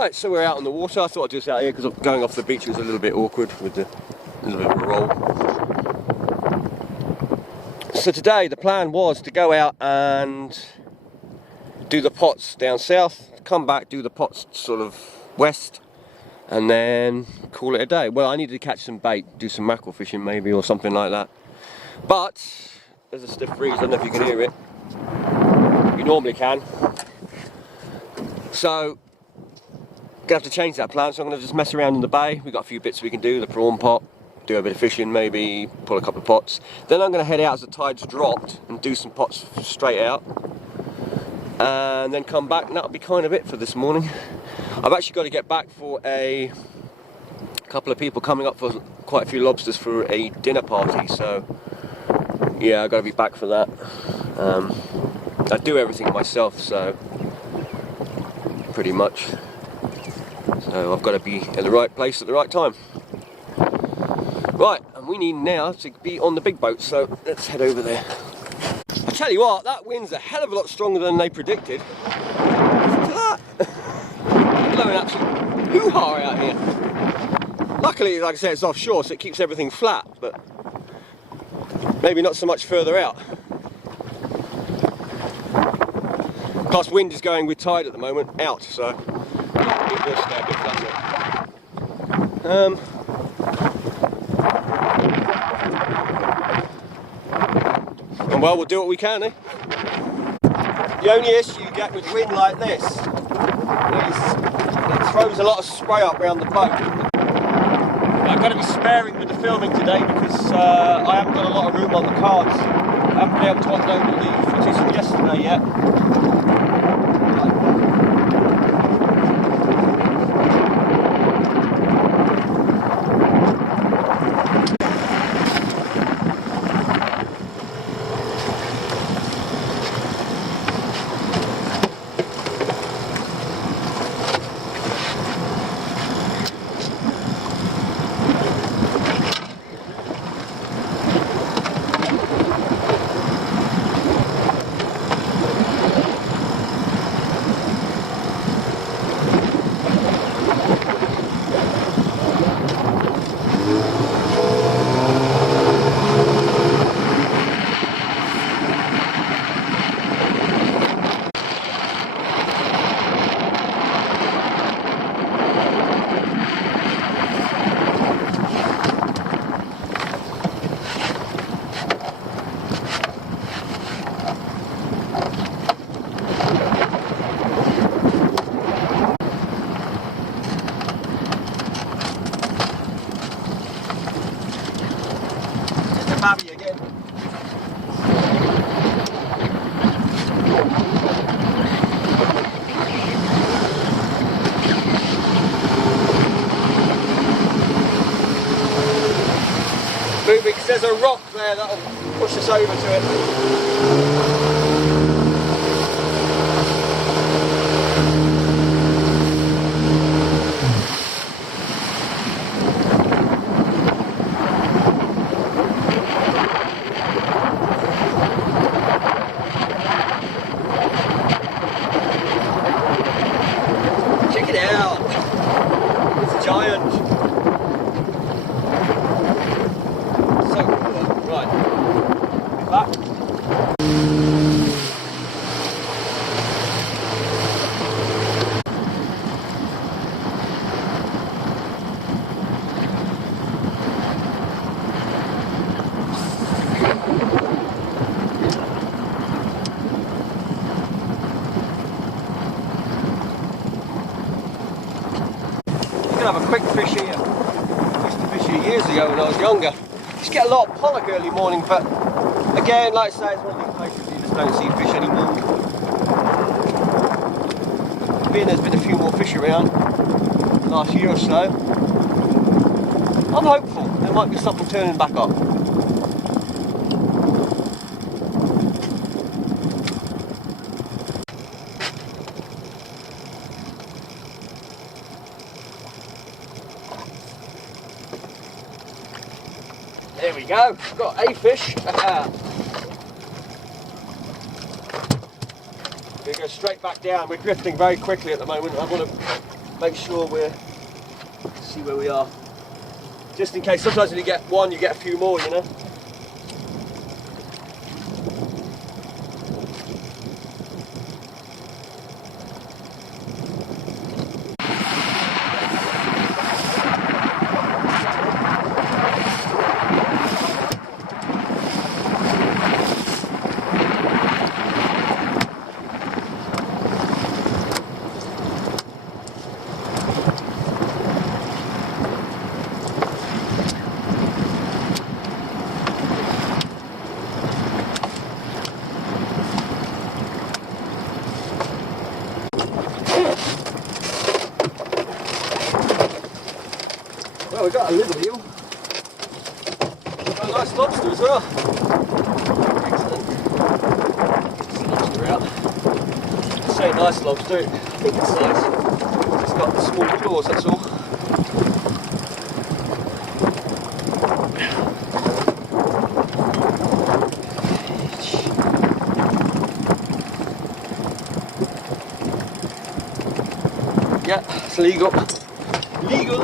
Right, so we're out on the water. I thought I'd do this out here because going off the beach was a little bit awkward with a little bit of a roll. So today the plan was to go out and do the pots down south, come back, do the pots sort of west, and then call it a day. Well, I needed to catch some bait, do some mackerel fishing maybe or something like that. But there's a stiff breeze, I don't know if you can hear it. You normally can. So gonna have to change that plan, so I'm gonna just mess around in the bay. We've got a few bits we can do, the prawn pot, do a bit of fishing maybe, pull a couple of pots. Then I'm gonna head out as the tide's dropped and do some pots straight out. And then come back, and that'll be kind of it for this morning. I've actually got to get back for a couple of people coming up for quite a few lobsters for a dinner party, so yeah, I've got to be back for that. I do everything myself, so pretty much. So I've got to be in the right place at the right time. Right, and we need now to be on the big boat, so let's head over there. I tell you what, that wind's a hell of a lot stronger than they predicted. Listen to that. Blowing absolute hoo-ha out here. Luckily, like I said, it's offshore, so it keeps everything flat, but maybe not so much further out. Plus, wind is going with tide at the moment out, so and well, we'll do what we can, eh? The only issue you get with wind like this is it throws a lot of spray up around the boat. I've got to be sparing with the filming today because I haven't got a lot of room on the cards. I haven't been able to upload all the footage from yesterday yet. Babby again. Moving, because there's a rock there that'll push us over to it. Have a quick fish here. I used to fish here years ago when I was younger. Just get a lot of pollock early morning, but again, like I say, it's one of these places you just don't see fish anymore. Being there's been a few more fish around last year or so, I'm hopeful there might be something turning back up. There we go, got a fish. We go straight back down. We're drifting very quickly at the moment. I want to make sure we're, see where we are. Just in case, sometimes when you get one, you get a few more, you know. Well, we got a little eel. Got a nice lobster as well. Excellent. It's a lobster out. I say nice lobster, I think it's nice. It's got the small claws, that's all. Yeah, it's legal. Legal!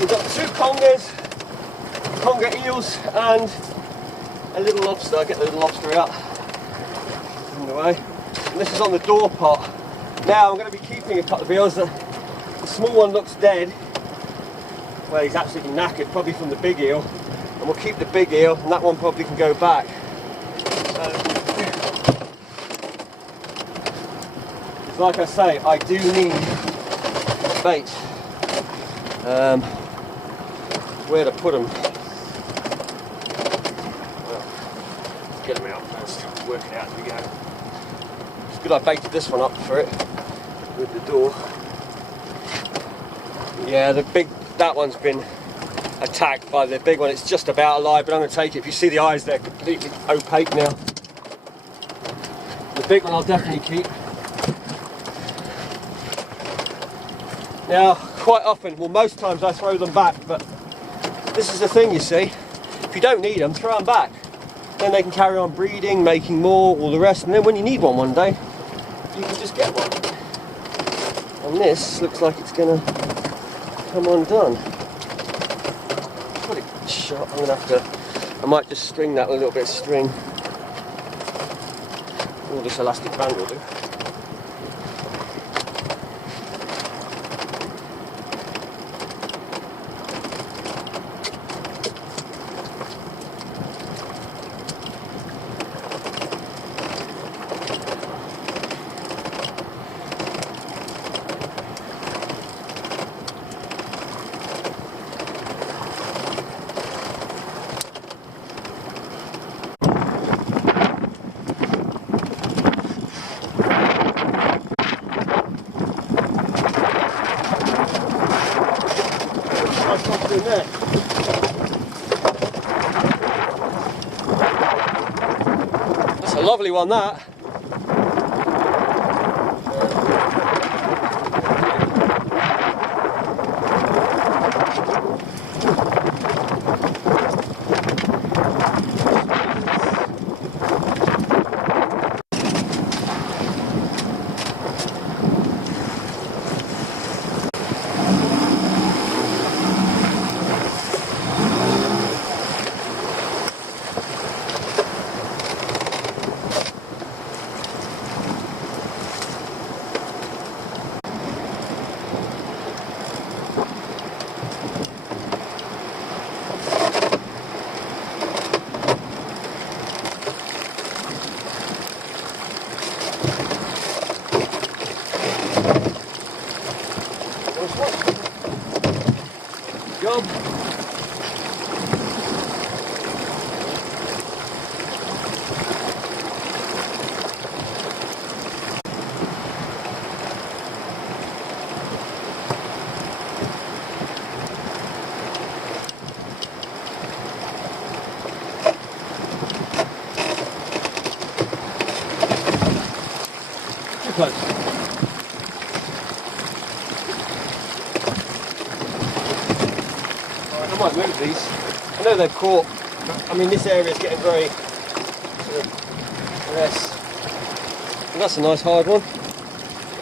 We've got two conger eels and a little lobster. I'll get the little lobster out in the way. And this is on the door pot. Now I'm going to be keeping a couple of eels. The small one looks dead. Well, he's absolutely knackered, probably from the big eel. And we'll keep the big eel, and that one probably can go back. So, like I say, I do need bait. Where to put them? Well, let's get them out first. Work it out as we go. It's good I baited this one up for it with the door. Yeah, that one's been attacked by the big one. It's just about alive, but I'm going to take it. If you see the eyes, they're completely opaque now. The big one I'll definitely keep. Now, quite often, well, most times I throw them back, but this is the thing, you see. If you don't need them, throw them back. Then they can carry on breeding, making more, all the rest, and then when you need one day, you can just get one. And this looks like it's going to come undone. Got it shot. I'm going to have to, I might just string that with a little bit of string. All this elastic band will do. There. That's a lovely one, that. Too close. Right, I might move these. I know they're caught. I mean, this area is getting very sort of less. And that's a nice hard one.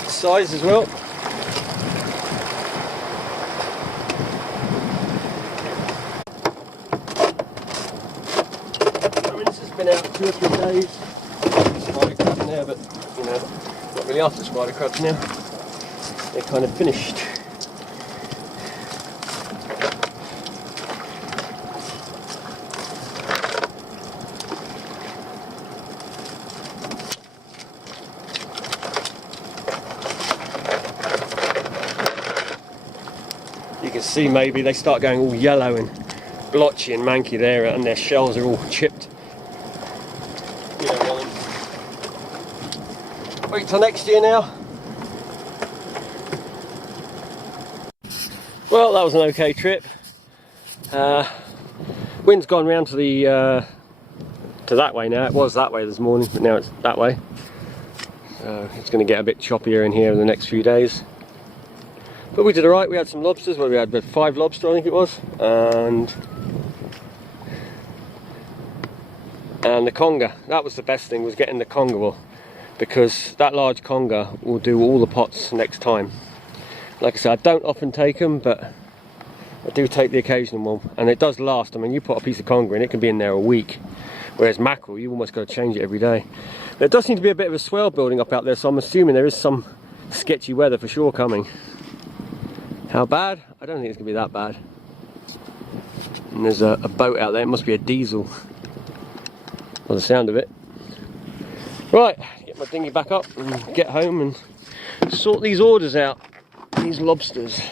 Size as well. I mean, this has been out 2 or 3 days. Spider crab in there, but you know, not really after spider crabs now. They're kind of finished. You can see maybe they start going all yellow and blotchy and manky there, and their shells are all chipped. You don't want them. Wait till next year now. Well, that was an okay trip. Wind's gone round to the to that way now. It was that way this morning, but now it's that way. It's going to get a bit choppier in here in the next few days. But we did alright. We had some lobsters. Well, we had 5 lobster, I think it was, and the conger. That was the best thing, was getting the conger, well, because that large conger will do all the pots next time. Like I said, I don't often take them, but I do take the occasional one, and it does last. I mean, you put a piece of conger in, it can be in there a week, whereas mackerel, you almost got to change it every day. There does seem to be a bit of a swell building up out there, so I'm assuming there is some sketchy weather for sure coming. How bad? I don't think it's going to be that bad. And there's a boat out there, it must be a diesel, by the sound of it. Right, get my dinghy back up and get home and sort these orders out, these lobsters.